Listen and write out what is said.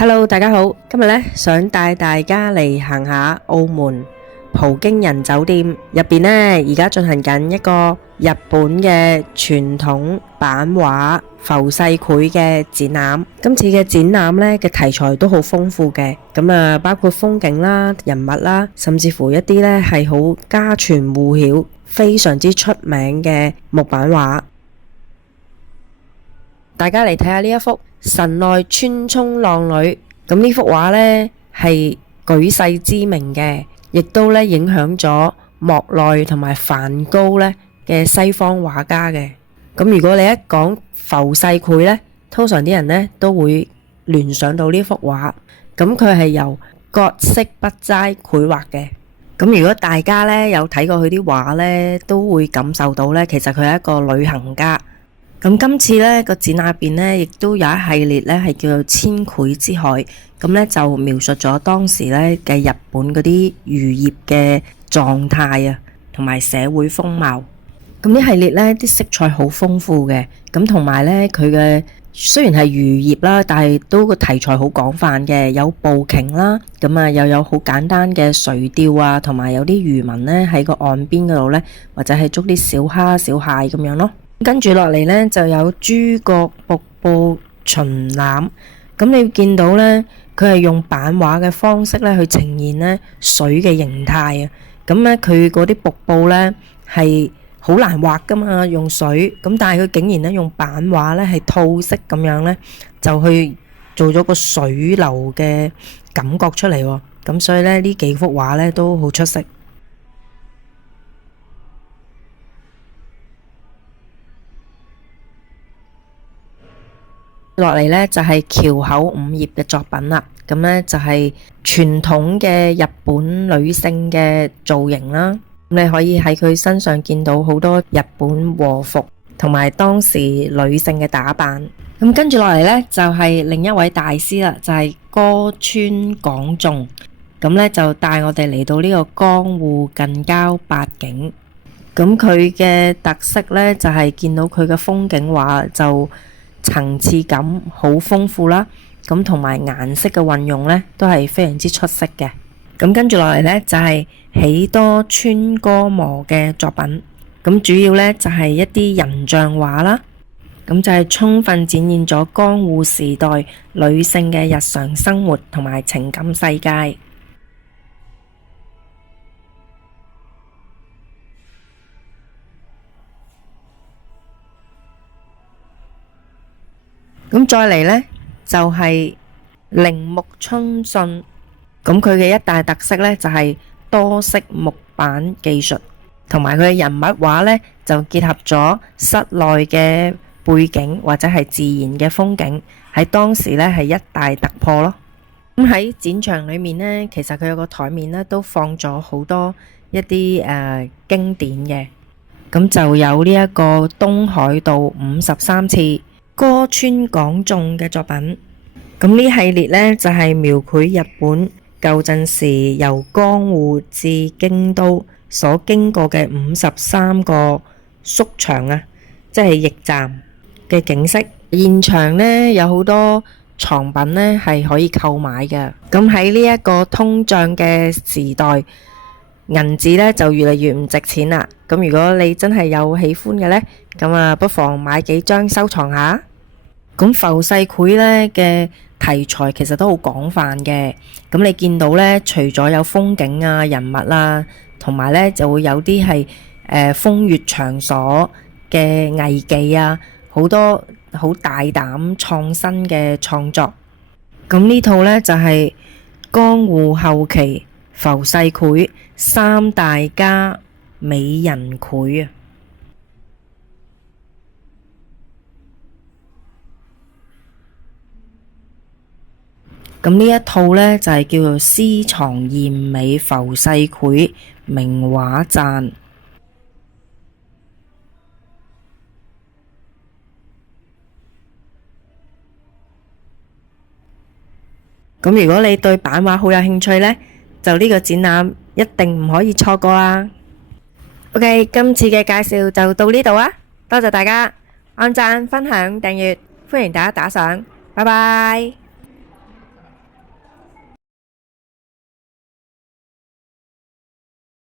Hello，大家好，今日呢，想帶大家嚟行下澳門葡京人酒店入邊呢，而家進行緊一個日本嘅傳統版畫浮世繪嘅展覽。今次嘅展覽呢嘅題材都好豐富嘅，包括風景啦、人物啦，甚至乎一啲呢係好家傳戶曉、非常之出名嘅木板畫。大家嚟睇下呢一幅神奈川沖浪女，咁呢幅畫呢係舉世知名嘅，亦都呢影響咗莫奈同埋梵高呢嘅西方畫家嘅。咁如果你一講浮世繪呢，通常啲人呢都會聯想到呢幅畫。咁佢係由葛飾北齋繪畫嘅。咁如果大家呢有睇過佢啲畫呢，都會感受到呢，其實佢係一個旅行家。咁今次呢個展覽入邊呢，亦都有一系列呢係叫做千繪之海，咁呢就描述咗當時呢嘅日本嗰啲漁業嘅狀態啊，同埋社會風貌。咁呢系列呢啲色彩好豐富嘅，咁同埋呢佢嘅雖然係漁業啦，但係都個題材好廣泛嘅，有捕鯨啦，又有好簡單嘅垂釣啊，同埋有啲漁民呢喺個岸邊嗰度呢，或者係捉啲小蝦小蟹咁樣咯。跟住落嚟呢，就有珠閣瀑布巡覽。咁你見到呢，佢係用版畫嘅方式呢去呈現呢水嘅形態啊。咁呢，佢嗰啲瀑布呢係好難畫噶嘛，用水。咁但係佢竟然呢用版畫呢係套色咁樣呢，就去做咗個水流嘅感覺出嚟喎。咁所以呢，呢幾幅畫呢都好出色。落嚟呢就係橋口五葉嘅作品啦，咁呢就係傳統嘅日本女性嘅造型啦。你可以喺佢身上見到好多日本和服同埋當時女性嘅打扮。咁跟住落嚟呢就係另一位大師啦，就係歌川廣重。咁呢就帶我哋嚟到呢個江戶近郊八景。咁佢嘅特色呢就係見到佢嘅風景畫就層次感好豐富啦，咁同埋顏色嘅運用呢都係非常之出色嘅。咁跟住落嚟呢就係喜多川歌磨嘅作品，咁主要呢就係一啲人像畫啦，咁就係充分展現咗江戶時代女性嘅日常生活同埋情感世界。咁再嚟呢，就係鈴木春信，咁佢嘅一大特色呢，就係多色木板技術，同埋佢嘅人物畫呢，就結合咗室內嘅背景或者係自然嘅風景，喺當時呢係一大突破咯。咁喺展場裏面呢，其實佢有個台面呢，都放咗好多一啲經典嘅，咁就有呢一個東海道53次歌川廣重嘅作品。咁呢系列呢，就係描繪日本舊陣時由江戶至京都所經過嘅53個宿場啊，即係驛站嘅景色。現場呢，有好多藏品呢係可以購買嘅。咁喺呢一個通脹嘅時代，銀紙呢就越嚟越唔值錢啦。咁如果你真係有喜歡嘅呢，咁不妨買幾張收藏下。咁浮世繪呢嘅題材其實都好廣泛嘅，咁你見到呢，除咗有風景啊、人物啦，同埋呢就會有啲係風月場所嘅藝伎啊，好多好大膽創新嘅創作。咁呢套呢，就係江戶後期浮世繪三大家美人繪啊。咁呢一套呢，就係叫做私藏艷美浮世繪名畫讚。咁如果你對版畫好有興趣呢，就呢個展覽一定唔可以錯過啊。OK，今次嘅介紹就到呢度啊，多謝大家按讚、分享、訂閱，歡迎大家打賞，拜拜。